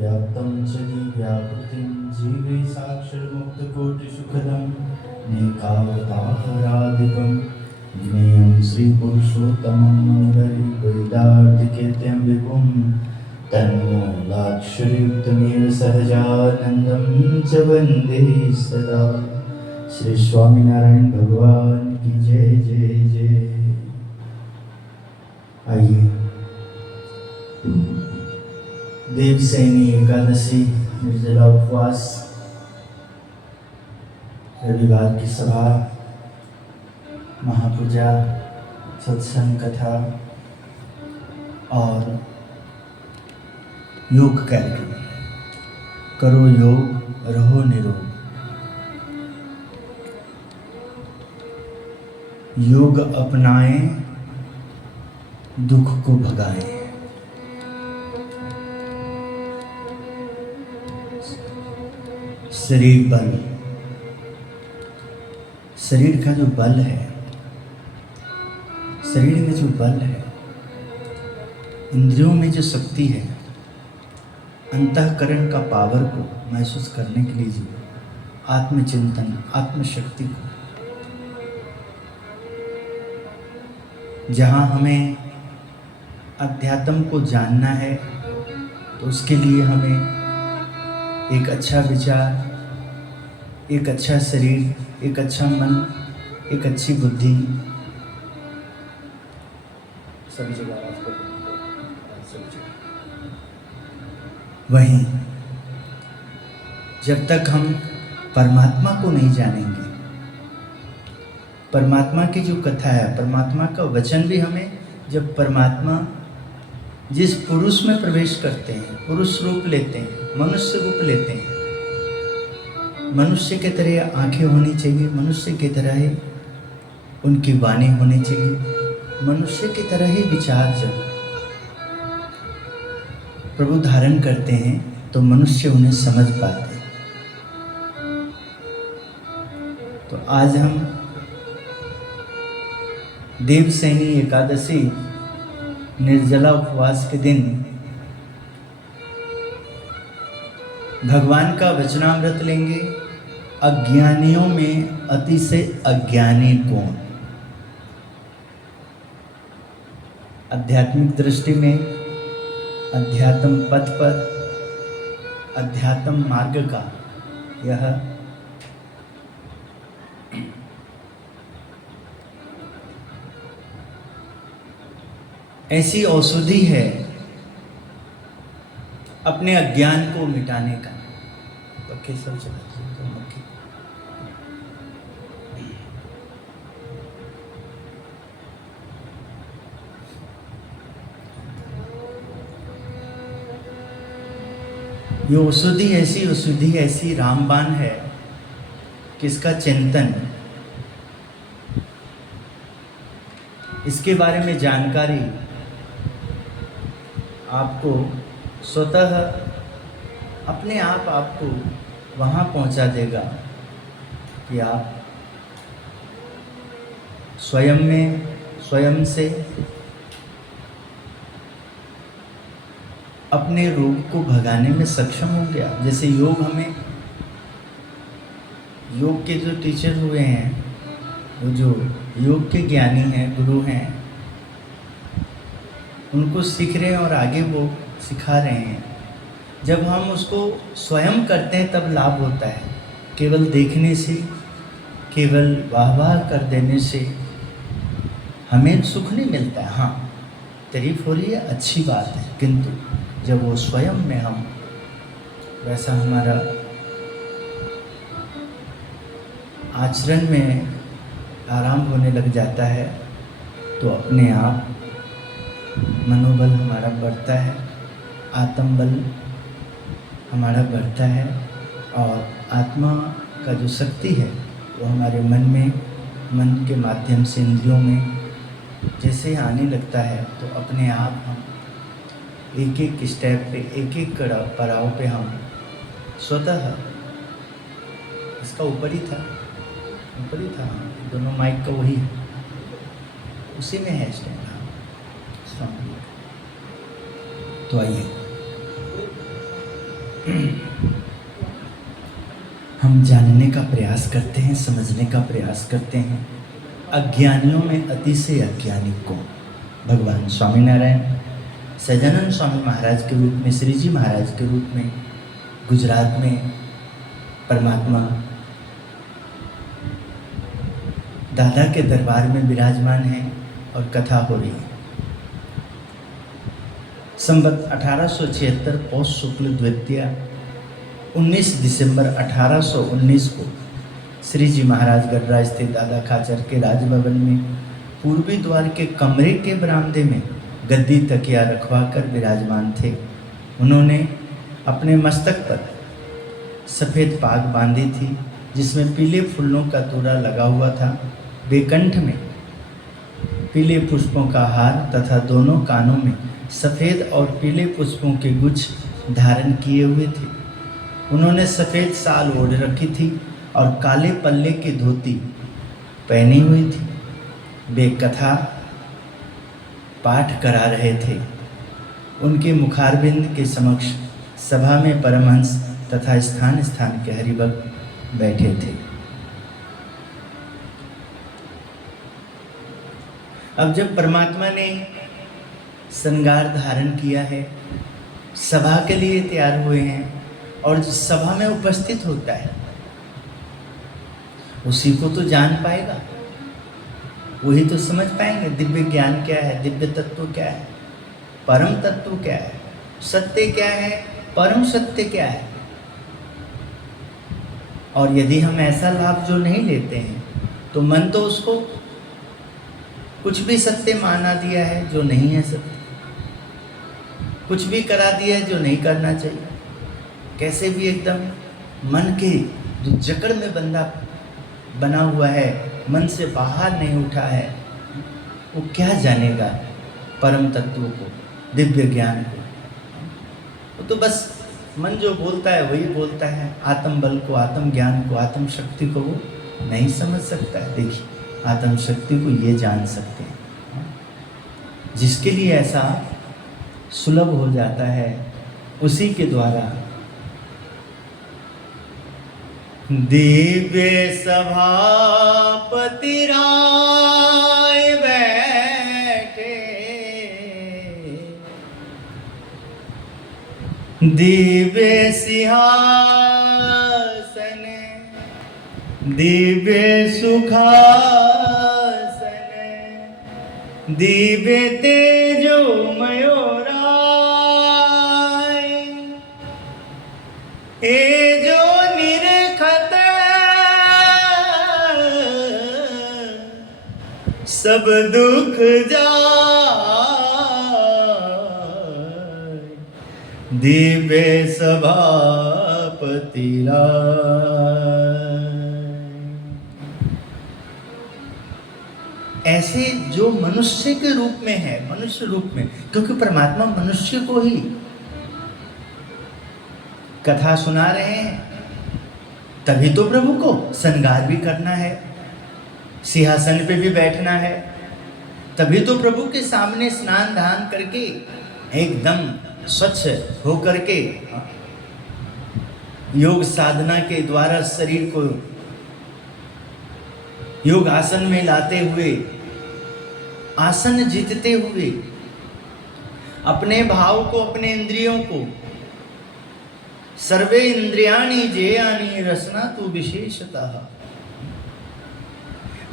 व्याप्तं जगि व्यापृतिं जीवे साक्षरमुक्तकोटिसुखदं नेकावताराधिपं ज्ञेयं श्रीपुरुषोत्तमं मनुहरि वेदार्थिकेत्यं विभुं तन्मूलाक्षरयुक्तमेव सहजानन्दं च वन्दे सदा। श्री स्वामीनारायण भगवान की जय जय जय। आइए, देवसैनी एकादशी निर्जला उपवास रविवार की सभा, महापूजा, सत्संग कथा और योग कार्यक्रम। करो योग, रहो निरोग। योग अपनाएं, दुख को भगाएं। शरीर बल, शरीर का जो बल है, शरीर में जो बल है, इंद्रियों में जो शक्ति है, अंतःकरण का पावर को महसूस करने के लिए जीवन, आत्मचिंतन, आत्मशक्ति को, जहाँ हमें अध्यात्म को जानना है तो उसके लिए हमें एक अच्छा विचार, एक अच्छा शरीर, एक अच्छा मन, एक अच्छी बुद्धि, सभी जगह आपको वहीं जब तक हम परमात्मा को नहीं जानेंगे, परमात्मा की जो कथा है, परमात्मा का वचन भी हमें, जब परमात्मा जिस पुरुष में प्रवेश करते हैं, पुरुष रूप लेते हैं, मनुष्य रूप लेते हैं, मनुष्य की तरह आंखें होनी चाहिए, मनुष्य की तरह ही उनकी वाणी होनी चाहिए, मनुष्य की तरह ही विचार जब प्रभु धारण करते हैं तो मनुष्य उन्हें समझ पाते हैं। तो आज हम देवसैनी एकादशी निर्जला उपवास के दिन भगवान का वचनामृत लेंगे। अज्ञानियों में अति से अज्ञानी कौन? आध्यात्मिक दृष्टि में, अध्यात्म पथ पर, अध्यात्म मार्ग का यह ऐसी औषधि है अपने अज्ञान को मिटाने का। पक्के सब ये औषधि ऐसी रामबाण है कि इसका चिंतन, इसके बारे में जानकारी आपको स्वतः अपने आप आपको वहाँ पहुँचा देगा कि आप स्वयं से अपने रोग को भगाने में सक्षम हो गया। जैसे योग के जो टीचर हुए हैं, वो जो योग के ज्ञानी हैं, गुरु हैं, उनको सीख रहे हैं और आगे वो सिखा रहे हैं। जब हम उसको स्वयं करते हैं तब लाभ होता है। केवल देखने से, केवल वाह कर देने से हमें सुख नहीं मिलता है। हाँ, तारीफ हो रही है, अच्छी बात है, किंतु जब वो स्वयं में हम वैसा हमारा आचरण में आराम होने लग जाता है तो अपने आप मनोबल हमारा बढ़ता है, आत्मबल हमारा बढ़ता है और आत्मा का जो शक्ति है वो हमारे मन के माध्यम से इंद्रियों में जैसे आने लगता है तो अपने आप हम एक एक स्टेप पे, एक एक पड़ाव पे हम स्वतः, इसका ऊपर ही था दोनों माइक का वही है, उसी में है स्टैंड। तो आइए, हम जानने का प्रयास करते हैं, समझने का प्रयास करते हैं। अज्ञानियों में अति से अज्ञानी को भगवान स्वामीनारायण सहजानंद स्वामी महाराज के रूप में, श्री जी महाराज के रूप में गुजरात में परमात्मा दादा के दरबार में विराजमान है और कथा हो रही है। संवत 1876 पौष शुक्ल द्वितीया 19 दिसंबर 1819 को श्री जी महाराज गढ़रा स्थित दादा खाचर के राजभवन में पूर्वी द्वार के कमरे के बरामदे में गद्दी तकिया रखवा कर विराजमान थे। उन्होंने अपने मस्तक पर सफ़ेद पाग बांधी थी जिसमें पीले फूलों का तोड़ा लगा हुआ था। बेकंठ में पीले पुष्पों का हार तथा दोनों कानों में सफ़ेद और पीले पुष्पों के गुच्छ धारण किए हुए थे। उन्होंने सफ़ेद साल ओढ़ रखी थी और काले पल्ले की धोती पहनी हुई थी। वे कथा पाठ करा रहे थे। उनके मुखारबिंद के समक्ष सभा में परमहंस तथा स्थान स्थान के हरिभक्त बैठे थे। अब जब परमात्मा ने श्रृंगार धारण किया है, सभा के लिए तैयार हुए हैं और जो सभा में उपस्थित होता है उसी को तो जान पाएगा, वही तो समझ पाएंगे दिव्य ज्ञान क्या है, दिव्य तत्व क्या है, परम तत्व क्या है, सत्य क्या है, परम सत्य क्या है। और यदि हम ऐसा लाभ जो नहीं लेते हैं तो मन तो उसको कुछ भी सत्य माना दिया है जो नहीं है सत्य, कुछ भी करा दिया है जो नहीं करना चाहिए। कैसे भी एकदम मन के जो जकड़ में बंदा बना हुआ है, मन से बाहर नहीं उठा है, वो क्या जानेगा परम तत्व को, दिव्य ज्ञान को। वो तो बस मन जो बोलता है वही बोलता है। आत्म बल को, आत्म ज्ञान को, आत्म शक्ति को वो नहीं समझ सकता है। देखिए, आत्म शक्ति को ये जान सकते हैं जिसके लिए ऐसा सुलभ हो जाता है, उसी के द्वारा दिव्य सभापति राय बैठे, दिव्य सिंहासन, दिव्य सुखासन, दिव्य तेजोमयो राय, ए जो निरखत सब दुख जाय, दिव्य सभापति राय। ऐसे जो मनुष्य के रूप में है, मनुष्य रूप में, क्योंकि परमात्मा मनुष्य को ही कथा सुना रहे हैं, तभी तो प्रभु को श्रृंगार भी करना है, सिंहासन पे भी बैठना है, तभी तो प्रभु के सामने स्नान दान करके एकदम स्वच्छ हो करके योग साधना के द्वारा शरीर को योग आसन में लाते हुए, आसन जीतते हुए, अपने भाव को, अपने इंद्रियों को, सर्वे इंद्रियाणि जेयानि रसना तु विशेषतः,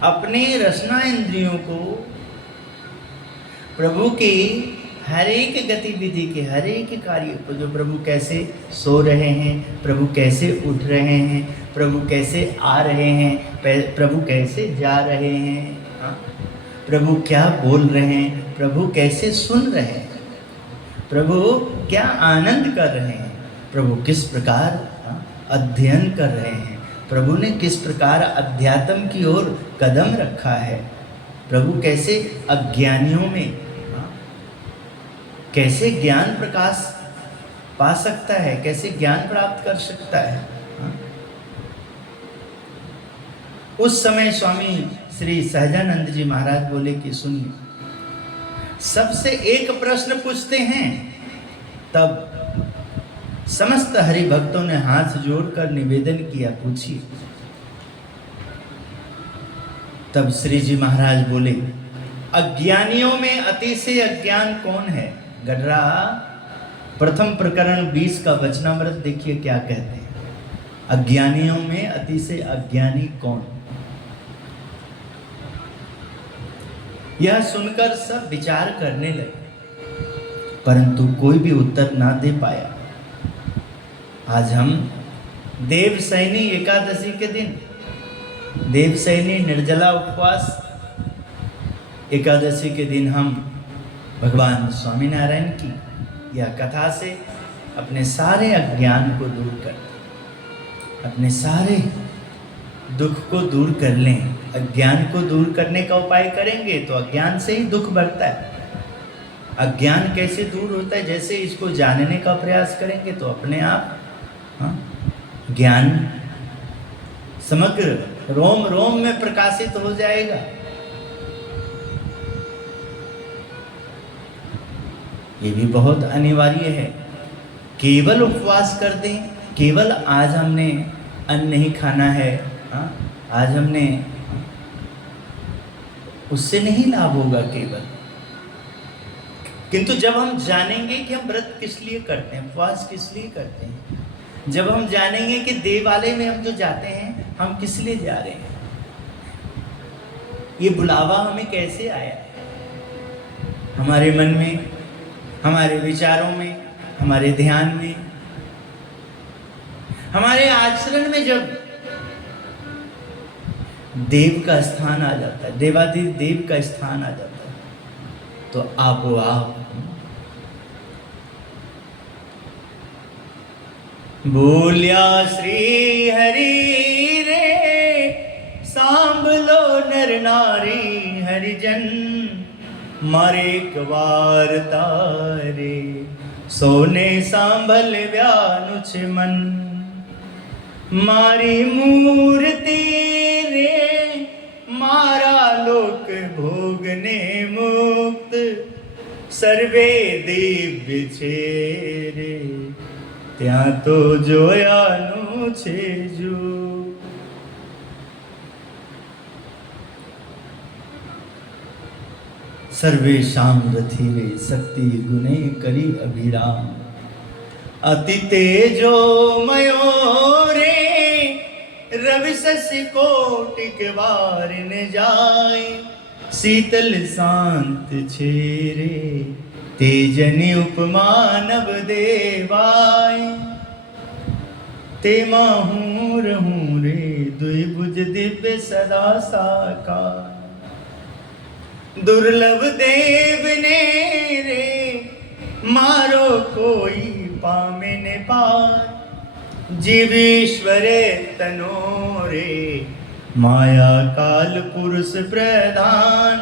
अपने रसना इंद्रियों को प्रभु की हर एक गतिविधि के, हर एक कार्य को, जो प्रभु कैसे सो रहे हैं, प्रभु कैसे उठ रहे हैं, प्रभु कैसे आ रहे हैं, प्रभु कैसे जा रहे हैं, प्रभु क्या बोल रहे हैं, प्रभु कैसे सुन रहे हैं, प्रभु क्या आनंद कर रहे हैं, प्रभु किस प्रकार अध्ययन कर रहे हैं, प्रभु ने किस प्रकार अध्यात्म की ओर कदम रखा है, प्रभु कैसे अज्ञानियों में कैसे ज्ञान प्रकाश पा सकता है, कैसे ज्ञान प्राप्त कर सकता है। उस समय स्वामी श्री सहजानंद जी महाराज बोले कि सुनिए, सबसे एक प्रश्न पूछते हैं, तब समस्त हरि भक्तों ने हाथ जोड़कर निवेदन किया, पूछिए। तब श्री जी महाराज बोले, अज्ञानियों में अति से अज्ञान कौन है? गडरा प्रथम प्रकरण 20 का वचनामृत देखिए क्या कहते हैं। अज्ञानियों में अति से अज्ञानी कौन? यह सुनकर सब विचार करने लगे, परंतु कोई भी उत्तर ना दे पाया। आज हम देवशयनी एकादशी के दिन, देवशयनी निर्जला उपवास एकादशी के दिन हम भगवान स्वामीनारायण की यह कथा से अपने सारे अज्ञान को दूर करते, अपने सारे दुख को दूर कर लें। अज्ञान को दूर करने का उपाय करेंगे तो अज्ञान से ही दुख बढ़ता है। अज्ञान कैसे दूर होता है? जैसे इसको जानने का प्रयास करेंगे तो अपने आप ज्ञान समग्र रोम रोम में प्रकाशित हो जाएगा। ये भी बहुत अनिवार्य है। केवल उपवास कर दें, केवल आज हमने अन्न नहीं खाना है, आज हमने, उससे नहीं लाभ होगा केवल। किंतु जब हम जानेंगे कि हम व्रत किस लिए करते हैं, उपवास किस लिए करते हैं, जब हम जानेंगे कि देवालय में हम जो जाते हैं हम किस लिए जा रहे हैं, ये बुलावा हमें कैसे आया, हमारे मन में, हमारे विचारों में, हमारे ध्यान में, हमारे आचरण में जब देव का स्थान आ जाता है, देवादिदेव देव का स्थान आ जाता है, तो आपो आप बोलिया श्री हरि रे, सांभलो नर नारी हरिजन, मारे कवार तारे, सोने सांभल व्यानुच मन, मारी मूर्ति रे, मारा लोक भोगने मुक्त, सर्वे दिव्य छेरे, त्या तो जोयानु छेजू। सर्वेशाम रथिरे शक्ति गुणे करी अभिराम, अति तेजो मयोरे, रवि शशि कोटिक बार न जाय, शीतल शांत छेरे, तेजनि उपमा नव देवाय, ते माहूँ रहूँ रे, द्विभुज दिव्य सदा साकार, दुर्लभ देव ने रे, मारो कोई पामे ने पार, जीवेश्वरे तनोरे, माया काल पुरुष प्रधान,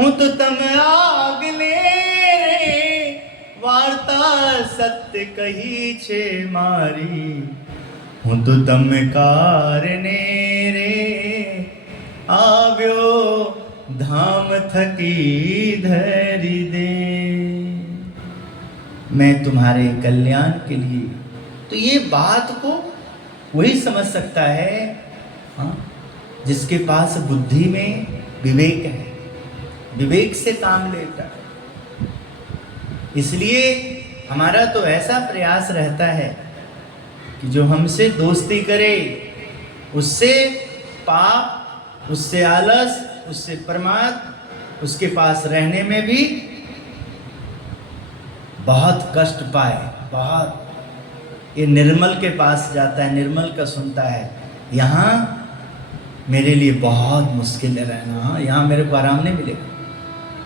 हूँ तो तम आगले रे, वार्ता सत्य कही छे मारी, हूँ तो तम कारणे रे, आव्यो धाम थकी धरी दे। मैं तुम्हारे कल्याण के लिए, तो ये बात को वही समझ सकता है जिसके पास बुद्धि में विवेक है, विवेक से काम लेता है। इसलिए हमारा तो ऐसा प्रयास रहता है कि जो हमसे दोस्ती करे उससे पाप, उससे आलस, उससे प्रमाद, उसके पास रहने में भी बहुत कष्ट पाए, बहुत। ये निर्मल के पास जाता है, निर्मल का सुनता है, यहाँ मेरे लिए बहुत मुश्किल है रहना, यहाँ मेरे को आराम नहीं मिलेगा।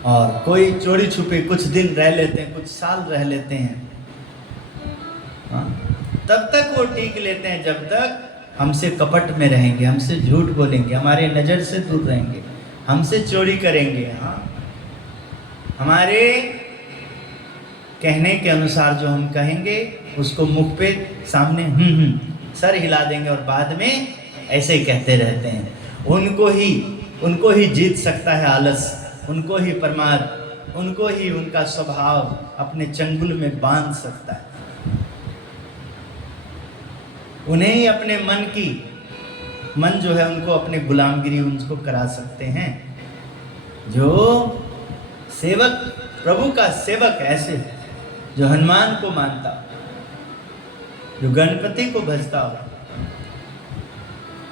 और कोई चोरी छुपे कुछ दिन रह लेते हैं, कुछ साल रह लेते हैं, तब तक वो टीक लेते हैं जब तक हमसे कपट में रहेंगे, हमसे झूठ बोलेंगे, हमारे नज़र से दूर रहेंगे, हमसे चोरी करेंगे, हमारे कहने के अनुसार जो हम कहेंगे उसको मुख पे सामने सर हिला देंगे और बाद में ऐसे ही कहते रहते हैं। उनको ही जीत सकता है आलस, उनको ही प्रमाद, उनको ही उनका स्वभाव अपने चंगुल में बांध सकता है। उन्हें ही अपने मन जो है उनको अपने गुलामगिरी उनको करा सकते हैं। जो सेवक, प्रभु का सेवक ऐसे जो हनुमान को मानता, जो गणपति को भजता हो,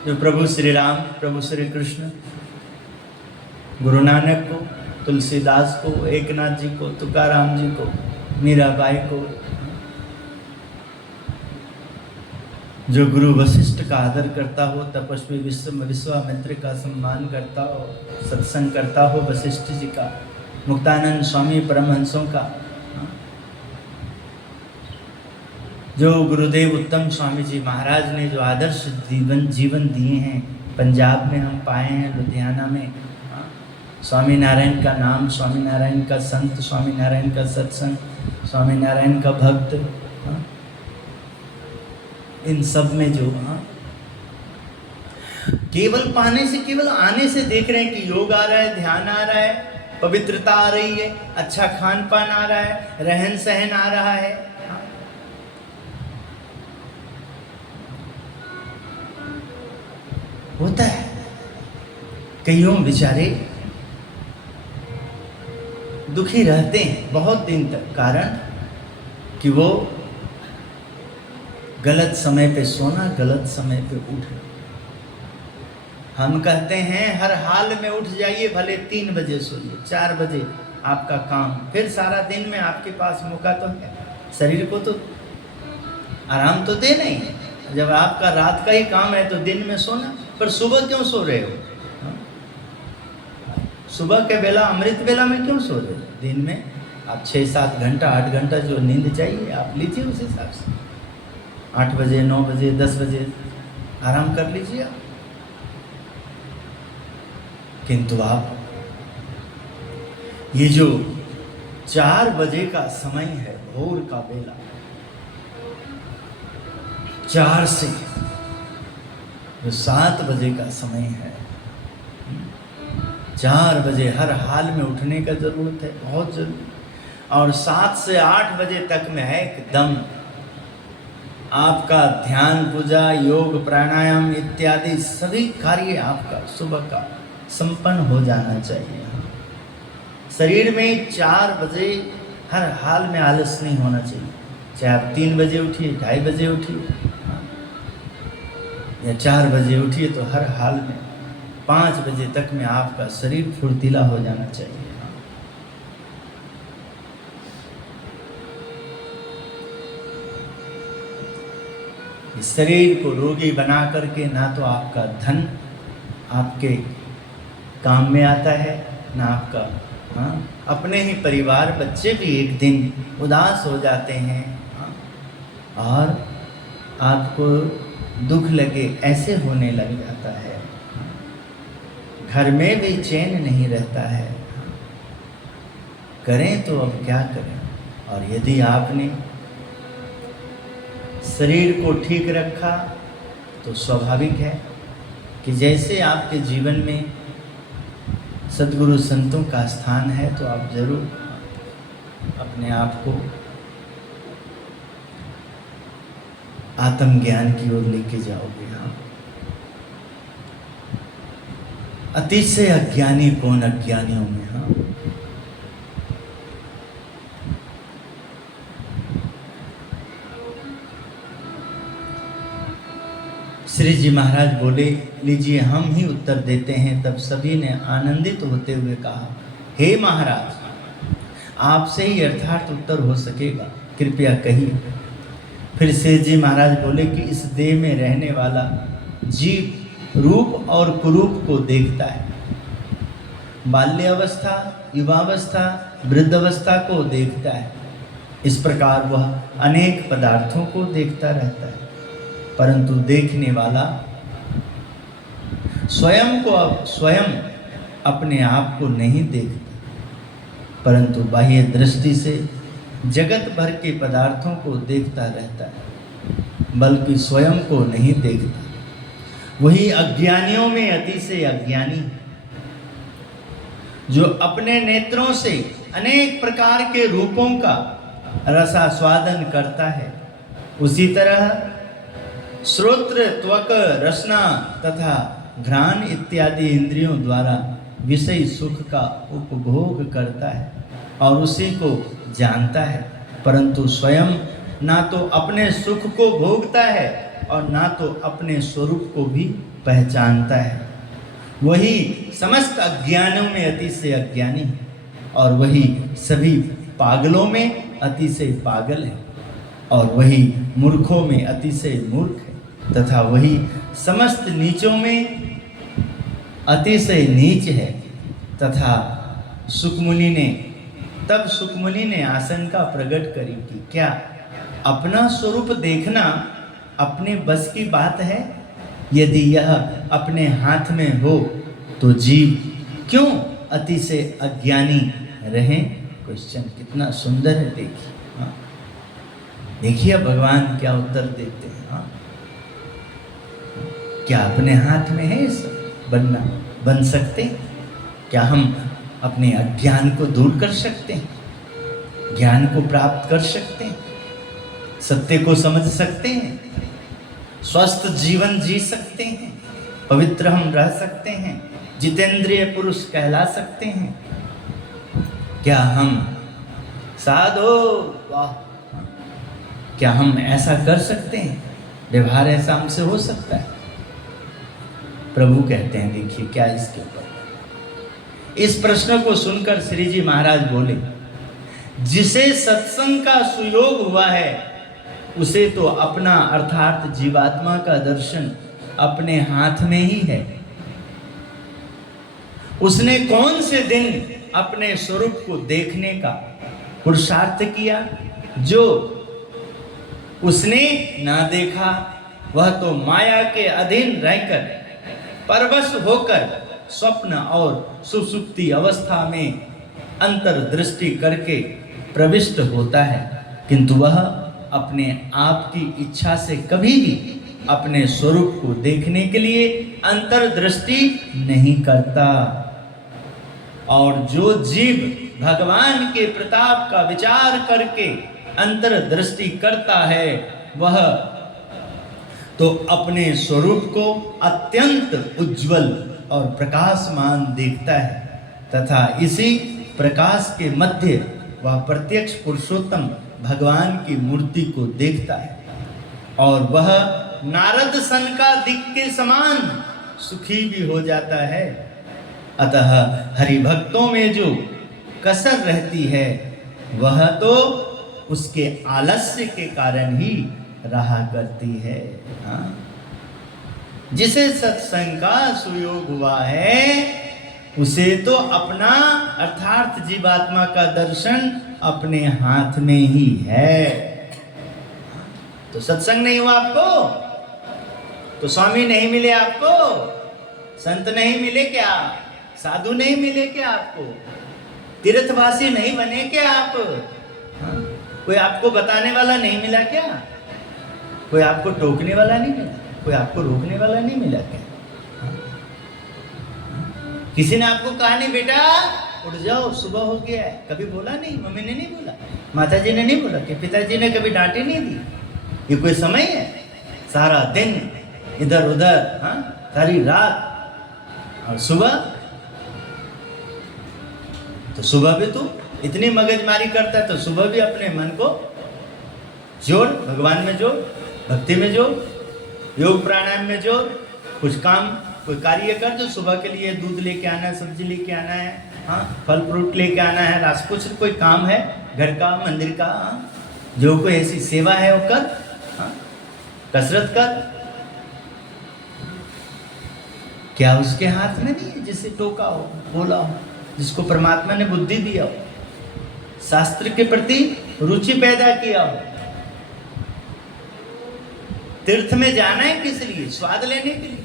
जो प्रभु श्री राम, प्रभु श्री कृष्ण, गुरु नानक को, तुलसीदास को, एकनाथ जी को, तुकाराम जी को, मीराबाई को, जो गुरु वशिष्ठ का आदर करता हो, तपस्वी विश्वामित्र का सम्मान करता हो, सत्संग करता हो वशिष्ठ जी का, मुक्तानंद स्वामी परमहंसों का, जो गुरुदेव उत्तम स्वामी जी महाराज ने जो आदर्श जीवन दिए हैं, पंजाब में हम पाए हैं, लुधियाना में, स्वामी नारायण का नाम, स्वामी नारायण का संत, स्वामी नारायण का सत्संग, स्वामी नारायण का भक्त, इन सब में जो केवल पाने से, केवल आने से देख रहे हैं कि योग आ रहा है, ध्यान आ रहा है, पवित्रता आ रही है, अच्छा खान पान आ रहा है, रहन सहन आ रहा है, होता है। कईयों बेचारे दुखी रहते हैं बहुत दिन तक, कारण कि वो गलत समय पे सोना, गलत समय पे उठना। हम कहते हैं हर हाल में उठ जाइए, भले 3 बजे सोइए, 4 बजे आपका काम, फिर सारा दिन में आपके पास मौका तो है, शरीर को तो आराम तो देना ही है। जब आपका रात का ही काम है तो दिन में सोना, पर सुबह क्यों सो रहे हो? सुबह के बेला, अमृत बेला में क्यों सो रहे हो? दिन में आप 6-7 घंटा, 8 घंटा जो नींद चाहिए आप लीजिए, उस हिसाब से 8 बजे, 9 बजे, 10 बजे आराम कर लीजिए आप। किंतु आप ये जो 4 बजे का समय है, भोर का बेला, 4 से जो 7 बजे का समय है, 4 बजे हर हाल में उठने का जरूरत है, बहुत जरूरी। और 7 से 8 बजे तक में है एकदम आपका ध्यान, पूजा, योग, प्राणायाम इत्यादि सभी कार्य आपका सुबह का संपन्न हो जाना चाहिए। शरीर में 4 बजे हर हाल में आलस नहीं होना चाहिए। चाहे आप 3 बजे उठिए, 2:30 बजे उठिए या 4 बजे उठिए, तो हर हाल में 5 बजे तक में आपका शरीर फुर्तीला हो जाना चाहिए। इस शरीर को रोगी बना करके ना तो आपका धन आपके काम में आता है, ना आपका अपने ही परिवार, बच्चे भी एक दिन उदास हो जाते हैं और आपको दुख लगे ऐसे होने लग जाता है। घर में भी चैन नहीं रहता है। करें तो अब क्या करें? और यदि आपने शरीर को ठीक रखा तो स्वाभाविक है कि जैसे आपके जीवन में सद्गुरु संतों का स्थान है, तो आप जरूर अपने आप को आत्मज्ञान की ओर लेके जाओगे। हाँ, अतिशय अज्ञानी कौन अज्ञानियों में। हाँ, श्री जी महाराज बोले, लीजिए हम ही उत्तर देते हैं। तब सभी ने आनंदित होते हुए कहा, हे महाराज, आपसे ही यथार्थ उत्तर हो सकेगा, कृपया कहिए। फिर श्री जी महाराज बोले कि इस देह में रहने वाला जीव रूप और कुरूप को देखता है। बाल्यावस्था, युवावस्था, वृद्धावस्था को देखता है। इस प्रकार वह अनेक पदार्थों को देखता रहता है, परंतु देखने वाला स्वयं अपने आप को नहीं देखता, परंतु बाह्य दृष्टि से जगत भर के पदार्थों को देखता रहता है, बल्कि स्वयं को नहीं देखता। वही अज्ञानियों में अति से अज्ञानी है, जो अपने नेत्रों से अनेक प्रकार के रूपों का रसास्वादन करता है, उसी तरह श्रोत्र, त्वक, रसना तथा घ्राण इत्यादि इंद्रियों द्वारा विषय सुख का उपभोग करता है और उसी को जानता है, परंतु स्वयं ना तो अपने सुख को भोगता है और ना तो अपने स्वरूप को भी पहचानता है। वही समस्त अज्ञानों में अतिशय अज्ञानी है और वही सभी पागलों में अतिशय पागल है और वही मूर्खों में अतिशय मूर्ख है तथा वही समस्त नीचों में अतिशय नीच है। तथा सुकमुनि ने आशंका प्रकट करी कि क्या अपना स्वरूप देखना अपने बस की बात है? यदि यह अपने हाथ में हो तो जीव क्यों अतिशय अज्ञानी रहे? क्वेश्चन कितना सुंदर है, देखिए। हाँ, देखिए भगवान क्या उत्तर देते हैं। हाँ, क्या अपने हाथ में है सब बन सकते? क्या हम अपने अज्ञान को दूर कर सकते हैं? ज्ञान को प्राप्त कर सकते हैं? सत्य को समझ सकते हैं? स्वस्थ जीवन जी सकते हैं? पवित्र हम रह सकते हैं? जितेंद्रिय पुरुष कहला सकते हैं? क्या हम साधो वाह, क्या हम ऐसा कर सकते हैं? व्यवहार ऐसा हमसे हो सकता है? प्रभु कहते हैं, देखिए क्या इसके ऊपर। इस प्रश्न को सुनकर श्री जी महाराज बोले, जिसे सत्संग का सुयोग हुआ है उसे तो अपना अर्थात जीवात्मा का दर्शन अपने हाथ में ही है। उसने कौन से दिन अपने स्वरूप को देखने का पुरुषार्थ किया? जो उसने ना देखा वह तो माया के अधीन रहकर परवश होकर स्वप्न और सुसुप्ति अवस्था में अंतर्दृष्टि करके प्रविष्ट होता है, किंतु वह अपने आप की इच्छा से कभी भी अपने स्वरूप को देखने के लिए अंतर्दृष्टि नहीं करता। और जो जीव भगवान के प्रताप का विचार करके अंतर्दृष्टि करता है वह तो अपने स्वरूप को अत्यंत उज्जवल और प्रकाशमान देखता है तथा इसी प्रकाश के मध्य वह प्रत्यक्ष पुरुषोत्तम भगवान की मूर्ति को देखता है और वह नारद सनकादिक के समान सुखी भी हो जाता है। अतः हरिभक्तों में जो कसर रहती है वह तो उसके आलस्य के कारण ही रहा करती है। हाँ? जिसे सत्संग का सुयोग हुआ है उसे तो अपना अर्थात जीवात्मा का दर्शन अपने हाथ में ही है। तो सत्संग नहीं हुआ आपको तो स्वामी नहीं मिले आपको, संत नहीं मिले क्या, साधु नहीं मिले क्या आपको, तीर्थवासी नहीं बने क्या आप? हाँ? कोई आपको बताने वाला नहीं मिला क्या? कोई आपको टोकने वाला नहीं मिला? कोई आपको रोकने वाला नहीं मिला क्या? हाँ? किसी ने आपको कहा नहीं बेटा उठ जाओ सुबह हो गया है? कभी बोला नहीं? मम्मी ने नहीं बोला, माता जी ने नहीं बोला, कि पिताजी ने कभी डांटे नहीं दी? ये कोई समय है? सारा दिन इधर उधर, हाँ, सारी रात और सुबह, तो सुबह भी तू इतनी मगजमारी करता है तो सुबह भी अपने मन को जोड़, भगवान में जोड़, भक्ति में जोड़, योग प्राणायाम में जोड़, कुछ काम कोई कार्य कर जो सुबह के लिए दूध लेके आना है, सब्जी लेके आना है, हाँ, फल फ्रूट लेके आना है, रात कुछ कोई काम है घर का, मंदिर का, हाँ, जो कोई ऐसी सेवा है वो कर, हाँ, कसरत कर। क्या उसके हाथ में नहीं है जिसे टोका हो, बोला हो, जिसको परमात्मा ने बुद्धि दिया हो, शास्त्र के प्रति रुचि पैदा किया हो? तीर्थ में जाना है किस लिए? स्वाद लेने के लिए।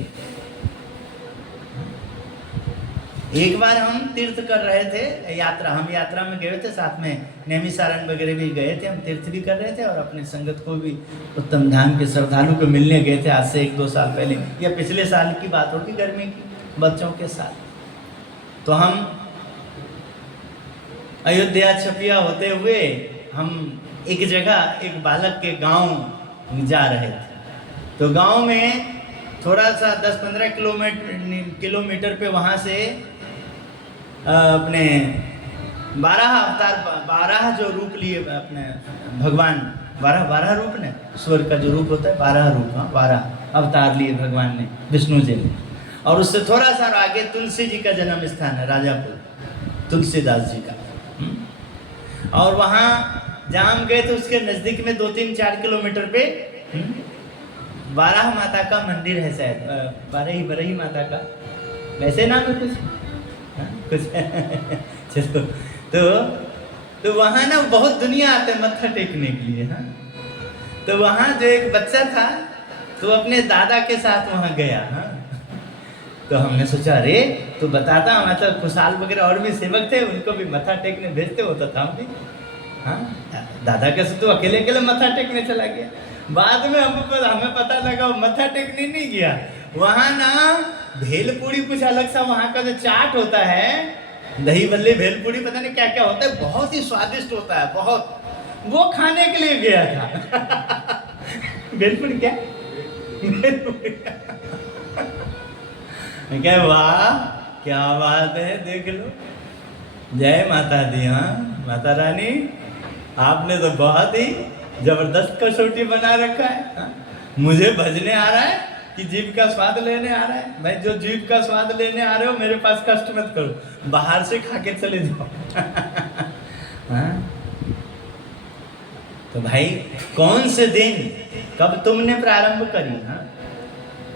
एक बार हम तीर्थ कर रहे थे, यात्रा में गए थे, साथ में नैमिसारण वगैरह भी गए थे, हम तीर्थ भी कर रहे थे और अपने संगत को भी उत्तम धाम के श्रद्धालु को मिलने गए थे। आज से 1-2 साल पहले या पिछले साल की बात होगी, गर्मी की, बच्चों के साथ। तो हम अयोध्या छपिया होते हुए हम एक जगह एक बालक के गांव जा रहे थे। तो गांव में थोड़ा सा 10-15 किलोमीटर पे वहाँ से अपने 12 अवतार, 12 जो रूप लिए अपने भगवान, 12 रूप ने, ईश्वर का जो रूप होता है 12 रूप, हाँ 12 अवतार लिए भगवान ने, विष्णु जी ने। और उससे थोड़ा सा आगे तुलसी जी का जन्म स्थान है, राजापुर, तुलसीदास जी का। और वहाँ जहाँ हम गए थे उसके नज़दीक में 2-3-4 किलोमीटर पे 12 माता का मंदिर है, शायद बरही माता का, वैसे नाम है कुछ, हाँ कुछ चलो। तो वहाँ ना बहुत दुनिया आते हैं मत्था टेकने के लिए। हाँ, तो वहाँ जो एक बच्चा था तो अपने दादा के साथ वहाँ गया। हाँ, तो हमने सोचा अरे तो बताता, मतलब खुशहाल वगैरह और भी सेवक थे, उनको भी मत्था टेकने भेजते, होता था हम भी। हाँ, दादा के साथ तो अकेले अकेले मत्था टेकने चला गया। बाद में हमें पता लगा वो मत्था टेकने नहीं गया, वहाँ ना भेलपूरी कुछ अलग सा, वहाँ का जो चाट होता है, दही बल्ले भेलपूरी, पता नहीं क्या क्या होता है, बहुत ही स्वादिष्ट होता है, बहुत, वो खाने के लिए गया था। भेलपूरी क्या क्या, वाह क्या बात है, देख लो, जय माता दी। हाँ माता रानी, आपने तो बहुत ही जबरदस्त कसौटी बना रखा है। हाँ? मुझे भजने आ रहा है कि जीव का स्वाद लेने आ रहा है। भाई जो जीव का स्वाद लेने आ रहे हो मेरे पास कष्ट मत करो, बाहर से खा के चले जाओ। हाँ? तो भाई कौन से दिन कब तुमने प्रारंभ करी? हाँ,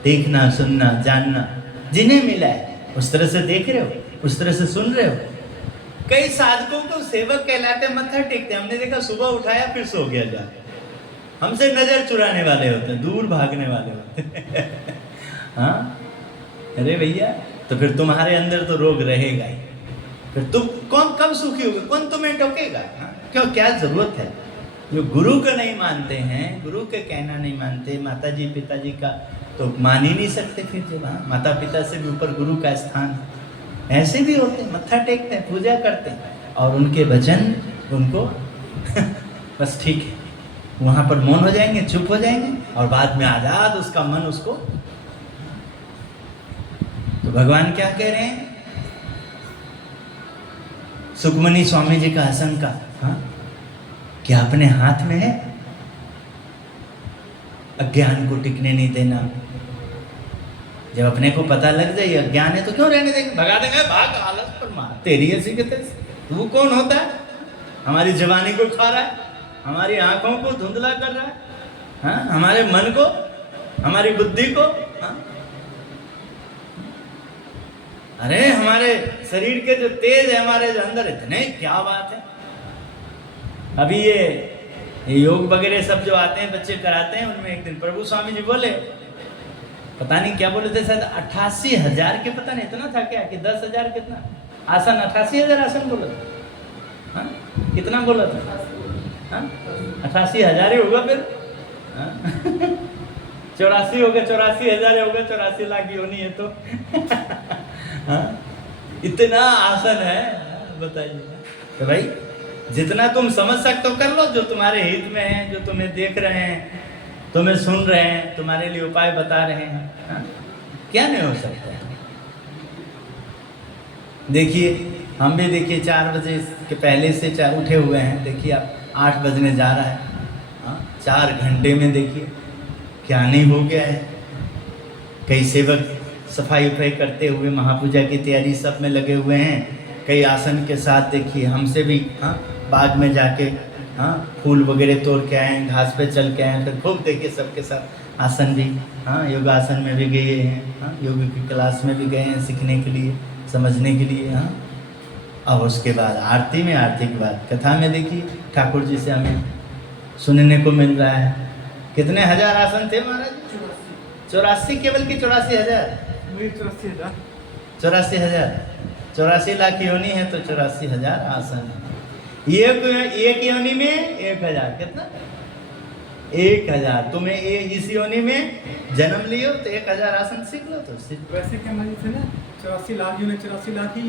देखना सुनना जानना, जिन्हें मिला है उस तरह से देख रहे हो, उस तरह से सुन रहे हो। कई साधकों को सेवक कहलाते, मत्था टेकते, हमने देखा सुबह उठाया फिर सो गया जाके, हमसे नजर चुराने वाले होते हैं, दूर भागने वाले होते हैं। हाँ, अरे भैया, तो फिर तुम्हारे अंदर तो रोग रहेगा ही, फिर तुम कौन कब सुखी होगे, कौन तुम्हें टोकेगा? हाँ? क्यों, क्या जरूरत है? जो गुरु को नहीं मानते हैं, गुरु के कहना नहीं मानते, माता जी पिताजी का तो मान ही नहीं सकते। फिर जब हाँ, माता पिता से भी ऊपर गुरु का स्थान, ऐसे भी होते हैं, मत्था टेकते हैं, पूजा करते हैं, और उनके वचन उनको बस ठीक है, वहाँ पर मौन हो जाएंगे, चुप हो जाएंगे, और बाद में आजाद उसका मन उसको। तो भगवान क्या कह रहे हैं? सुखमनी स्वामी जी का आसन का, हाँ, क्या अपने हाथ में है? अज्ञान को टिकने नहीं देना। जब अपने को पता लग जाए अज्ञान है तो क्यों रहने देंगे, भगा देंगे, भाग, आलस पर मार, तेरी ऐसी के तैसी। तू कौन होता है? हमारी जवानी को खा रहा है, हमारी आंखों को धुंधला कर रहा है, हाँ? हमारे मन को, हमारी बुद्धि को, हाँ? अरे हमारे शरीर के जो तेज है हमारे जो अंदर, इतने, क्या बात है। अभी ये योग वगैरह सब जो आते हैं बच्चे कराते हैं, उनमें एक दिन प्रभु स्वामी जी बोले, पता नहीं क्या बोले थे, शायद 88,000 के, पता नहीं इतना था क्या कि 10,000 कितना आसन, 88,000 आसन बोला था। हाँ? कितना बोला था? हाँ? 88,000 ही होगा फिर। हाँ? 84 हो गया, 84,000 हो गया, 84 लाख योनि है तो। हाँ? इतना आसन है, बताइए। तो भाई जितना तुम समझ सकते हो कर लो, जो तुम्हारे हित में है, जो तुम्हें देख रहे हैं, तुम्हें सुन रहे हैं, तुम्हारे लिए उपाय बता रहे हैं। हाँ? क्या नहीं हो सकता है? देखिए हम भी, देखिए 4 बजे के पहले से उठे हुए हैं, देखिए आप 8 बजने जा रहा है। हाँ? 4 घंटे में देखिए क्या नहीं हो गया है। कई सेवक सफाई उफाई करते हुए महापूजा की तैयारी सब में लगे हुए हैं, कई आसन के साथ देखिए हमसे भी, हाँ, बाग में जाके, हाँ, फूल वगैरह तोड़ के आए, घास पे चल के आए, फिर खूब देखिए सबके साथ आसन भी, हाँ, योगासन में भी गए हैं, हाँ, योग की क्लास में भी गए हैं सीखने के लिए, समझने के लिए। हाँ, और उसके बाद आरती में, आरती के बाद कथा में देखिए ठाकुर जी से हमें सुनने को मिल रहा है। कितने हजार आसन थे महाराज? 84 केवल की 84,000? 84,000, 84 लाख योनि है तो 84,000 आसन है। एक योनि में 1,000, कितना? 1,000। तुम्हें इस योनि में जन्म लियो तो 1,000 आसन सीख लो तो वैसे क्या मर्जी थे ना, 84 लाख योनि, 84 लाख ही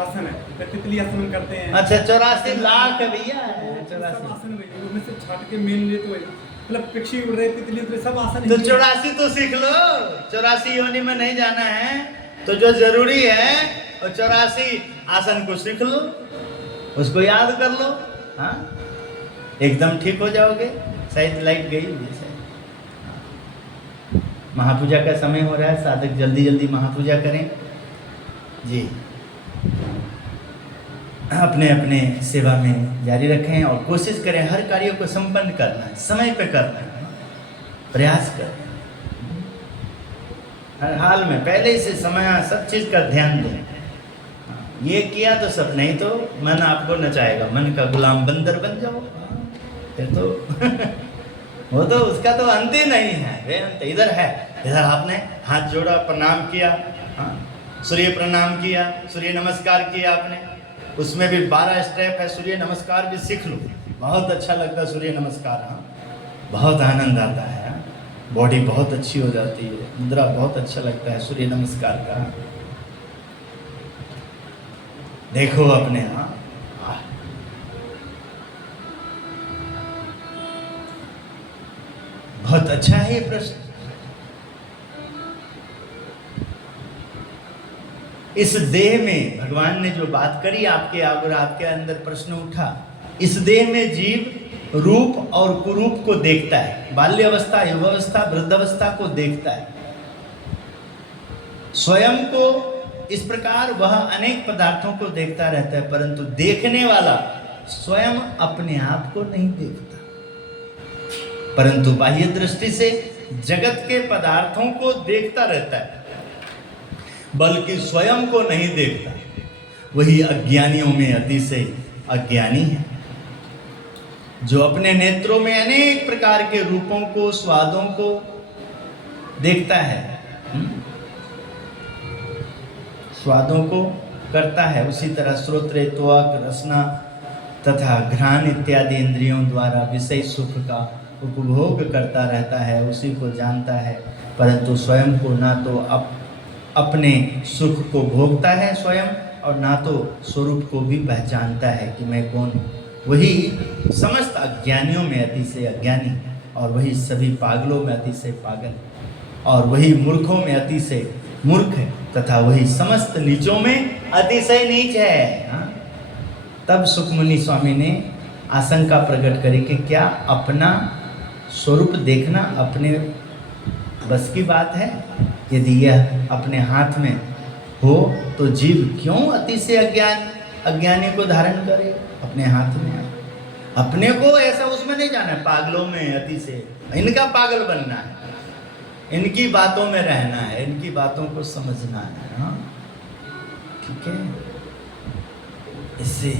आसन है, तितली आसन करते हैं। अच्छा 84 लाख है भैया, सब 84। आसन भैया, उनमें से छाट के मेन ले तो वही, मतलब पक्षी उड़ रहे, तितली उड़ रहे, सब आसन तो ही है। 84 तो सीख लो, 84 योनि में नहीं जाना है, तो जो जरूरी है वो 84 आसन को सीख लो, उसको याद कर लो, हाँ एकदम ठीक हो जाओगे। शायद लाइट गई हुई है शायद। महापूजा का समय हो रहा है, साधक जल्दी जल्दी महापूजा करें जी, अपने अपने सेवा में जारी रखें और कोशिश करें हर कार्य को संपन्न करना है, समय पे करना है, प्रयास करें हर हाल में, पहले से समय सब चीज़ का ध्यान दें। ये किया तो सब, नहीं तो मन आपको नचाएगा, मन का गुलाम बंदर बन जाओ फिर तो वो तो उसका तो अंत ही नहीं है, वे अंत इधर है। इधर आपने हाथ जोड़ा, प्रणाम किया, हाँ सूर्य प्रणाम किया, सूर्य नमस्कार किया आपने, उसमें भी 12 स्टेप है, सूर्य नमस्कार भी सीख लो, बहुत अच्छा लगता है सूर्य नमस्कार, हाँ बहुत आनंद आता है, बॉडी बहुत अच्छी हो जाती है, मुद्रा बहुत अच्छा लगता है सूर्य नमस्कार का। देखो अपने, हाँ बहुत अच्छा है ये प्रश्न। इस देह में भगवान ने जो बात करी आपके और आपके अंदर प्रश्न उठा, इस देह में जीव रूप और कुरूप को देखता है, बाल्य अवस्था, युवावस्था, वृद्धावस्था को देखता है, स्वयं को इस प्रकार वह अनेक पदार्थों को देखता रहता है, परंतु देखने वाला स्वयं अपने आप को नहीं देखता, परंतु बाह्य दृष्टि से जगत के पदार्थों को देखता रहता है, बल्कि स्वयं को नहीं देखता। वही अज्ञानियों में अतिशय अज्ञानी है, जो अपने नेत्रों में अनेक प्रकार के रूपों को, स्वादों को देखता है, स्वादों को करता है। उसी तरह श्रोत्र, त्वक, रसना तथा घ्राण इत्यादि इंद्रियों द्वारा विषय सुख का उपभोग करता रहता है, उसी को जानता है, परंतु स्वयं को ना तो अपने सुख को भोगता है स्वयं, और ना तो स्वरूप को भी पहचानता है कि मैं कौन हूँ। वही समस्त अज्ञानियों में अतिशय अज्ञानी, और वही सभी पागलों में अतिशय पागल, और वही मूर्खों में अतिशय मूर्ख है, तथा वही समस्त नीचों में अतिशय नीच है। हाँ? तब सुखमुनि स्वामी ने आशंका प्रकट करी कि क्या अपना स्वरूप देखना अपने बस की बात है? यदि यह अपने हाथ में हो तो जीव क्यों अतिशय अज्ञानी को धारण करे अपने हाथ में? अपने को ऐसा उसमें नहीं जाना है, पागलों में अतिशय, इनका पागल बनना है, इनकी बातों में रहना है, इनकी बातों को समझना है। हाँ ठीक है, इससे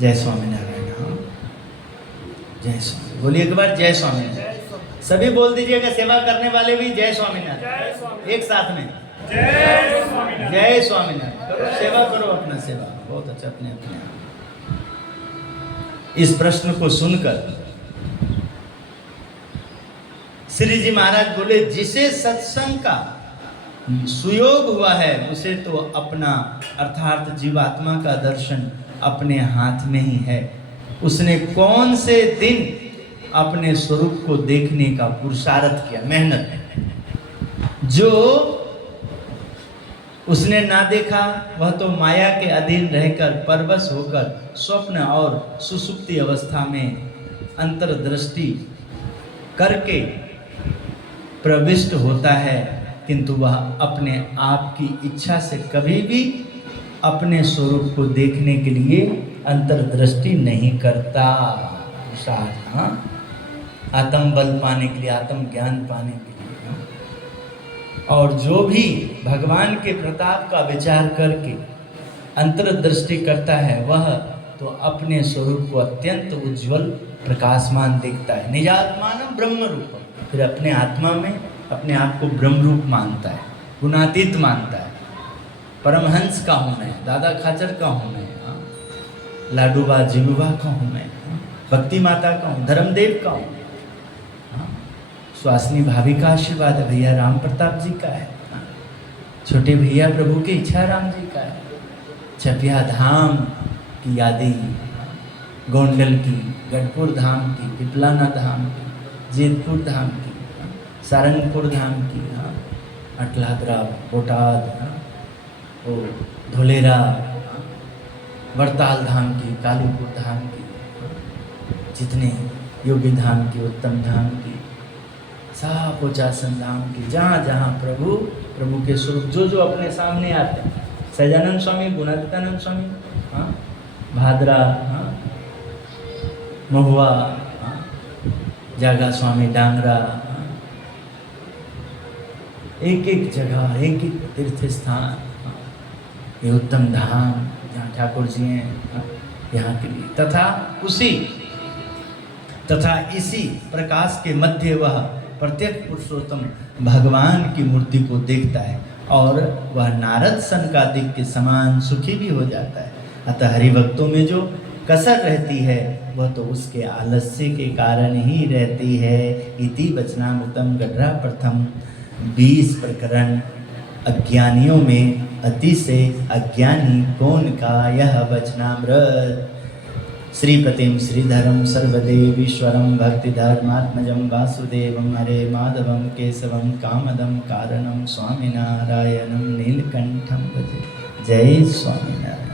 जय स्वामीनारायण। हाँ जय स्वामी, बोलिए एक बार जय स्वामीनारायण। सभी बोल दीजिएगा, सेवा करने वाले भी जय स्वामीनारायण, एक साथ में जय स्वामीनारायण। जय स्वामीनारायण करो, सेवा करो, अपना सेवा बहुत अच्छा। अपने अपने इस प्रश्न को सुनकर श्री जी महाराज बोले, जिसे सत्संग का सुयोग हुआ है उसे तो अपना अर्थात जीवात्मा का दर्शन अपने हाथ में ही है। उसने कौन से दिन अपने स्वरूप को देखने का पुरुषार्थ किया, मेहनत। जो उसने ना देखा वह तो माया के अधीन रहकर परवश होकर स्वप्न और सुसुप्ति अवस्था में अंतर्दृष्टि करके प्रविष्ट होता है, किंतु वह अपने आप की इच्छा से कभी भी अपने स्वरूप को देखने के लिए अंतर्दृष्टि नहीं करता। हाँ? आत्म बल पाने के लिए, आत्म ज्ञान पाने के लिए। हाँ? और जो भी भगवान के प्रताप का विचार करके अंतर्दृष्टि करता है, वह तो अपने स्वरूप को अत्यंत उज्जवल प्रकाशमान देखता है। निजात्मानं ब्रह्म रूपम, फिर अपने आत्मा में अपने आप को ब्रह्म रूप मानता है, गुणातीत मानता है। परमहंस का हूँ मैं, दादा खाचर का हूँ मैं, लाडूबा जिलूबा का हूँ मैं, भक्ति माता का हूँ, धर्मदेव का हूँ, सुहासिनी भाभी का आशीर्वाद है, भैया राम प्रताप जी का है, छोटे भैया प्रभु की इच्छा राम जी का है। चपिया धाम की यादें, गोंडल की, गढ़पुर धाम की, पिपलाना धाम की, जेतपुर धाम की, सारंगपुर धाम की, अटलादरा, बोटाद, वो धोलेरा, वरताल धाम की, कालीपुर धाम की, जितने योगी धाम की, उत्तम धाम की, सापोचासन धाम की, जहाँ जहाँ प्रभु के स्वरूप जो जो अपने सामने आते हैं, सहजानंद स्वामी, गुणातीतानंद स्वामी, भादरा, महुआ, जागा स्वामी, डांगरा, एक एक जगह, एक एक तीर्थ स्थान, ये उत्तम धाम जहाँ ठाकुर जी हैं, यहाँ के लिए तथा इसी प्रकाश के मध्य वह प्रत्यक्ष पुरुषोत्तम भगवान की मूर्ति को देखता है और वह नारद सनकादिक के समान सुखी भी हो जाता है। अतः हरिभक्तों में जो कसर रहती है वह तो उसके आलस्य के कारण ही रहती है। इति वचनामृतम गढ़ा प्रथम 20 प्रकरण। अज्ञानियों में अति से अज्ञानी कौन का यह वचनामृत। श्रीपतिम श्रीधरम सर्वदेवीश्वरम भक्तिधर्मात्मजं वासुदेवं हरे माधवं केशवं कामदं कारणं स्वामिनारायणं नीलकंठं भजे। जय स्वामिनारायण।